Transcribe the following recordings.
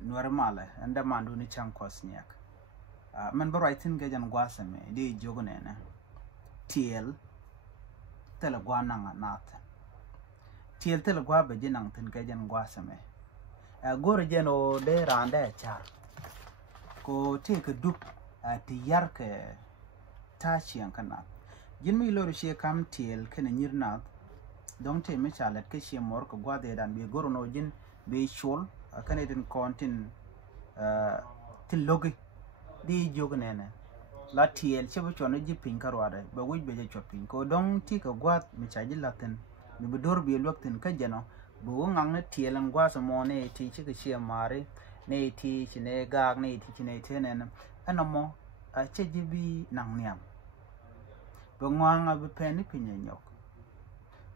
normal anda mandu ni chang kosnyak man baro itin gajan gwasame di jogunene tiel tele gwana ngat tiel tele gwa be jinang tin gajan gwasame gor jeno de rande cha ko te ke dup ti yar ke ta chiang kana jinmi lor she kam tiel kene nyirna donc te me chalet ke she mor ko gwa de dan be gor no jin be chol kane den kontin til logi di jognene la tiel chebe chono ji pin karwade be wuj be je chopin ko dong ti ko gwa mi chaji latin mi be dor be loktin ka jeno bu ngang ne tielan gwa so mo ne ti chi ke she mare ne ti chi ne gag ne ti chi ne tenen anamo a cheji bi nang niam be ngwanga be pen pinye nyok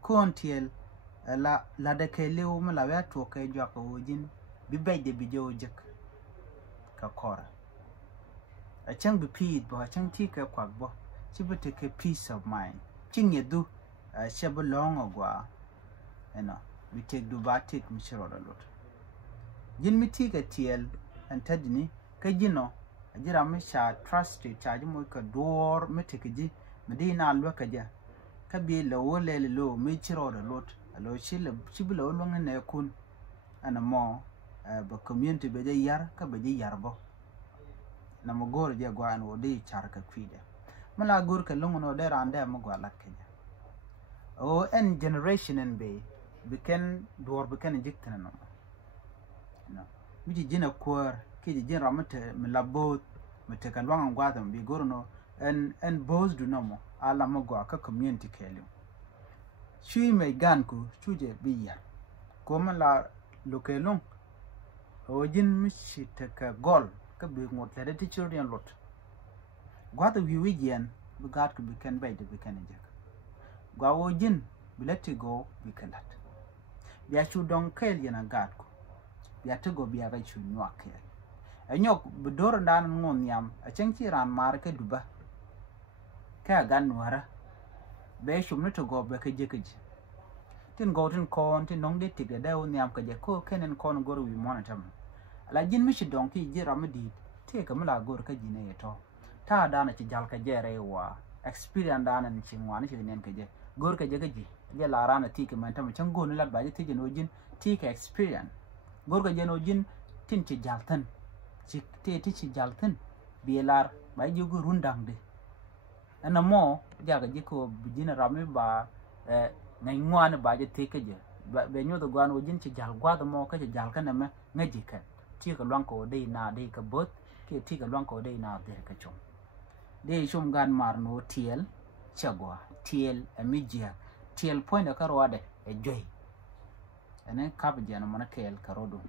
kon tiel la de ke lew ma la ya to ke jwa ko wujin bi bayde bi jo jek ka kora a chang bi pid bo chang ti ka kwak bo chi bi take peace of mind ching yedu a shebe long ogwa we take du ba take mi shiro da lot jin mi ti ka tiel an tadini ka jino ajira mi sha trust ta ji mo ka door mi take ji mi dina alwa ka ja ka bi lo wole lo mi shiro da lot alo shi bi lo lo ne kun ana mo ba community be je yar ka be je yar bo na mo gor je gwan wo de char ka kwide mala gor ka lungo de rande mo gwa lat kenya o en generation en be biken dor biken jiktan no mi jina kwar ki jin ramate mi labot mi te kan wangan gwa dam bi gor no en boss du no mo ala mo gwa ka community kelu shui me gan ku chuje bi ya ko mala lokelung o jin mi ka gol ka bi ngot le de children lot gwa the wi yen bi gat ku bi kan bay de bi kan je gwa o jin bi let go bi kan lat ya chu don kel yana gat ku ya to go bi ya ga chu nywa kel anyok bi dor ndan ngon yam a chen chi ran mar ka duba ka gan wara be shum to go be ka je ka je tin go tin kon tin nong de tigde da on yam ka je ko kenen kon gor wi monitor la jin mi shi don ki je ramadi te ka mala gor ka jine yeto ta dana ci jal ka jere wa experience dana ni ci ngwani ci nen ka je gor ka je ka ji je la rana ti ka man tam chan go ni lat ba je ti je no jin ti ka experience gor ka je no jin tin ci jaltan ci te ti ci jaltan bi lar ba ju go rundang de ana mo ja ga je ko bijina rami ba ngai ngwan ba je te ka je be nyu do gwan o jin ci jal gwa do mo ka ci jal ka na me ngaji ka ti ka luang ko de na de ka bot ke ti ka luang ko de na de ka chum de shum gan mar no tiel chagwa tiel amijia tiel point ka ro ade e joy ene ka bi jana mana kel ka rodo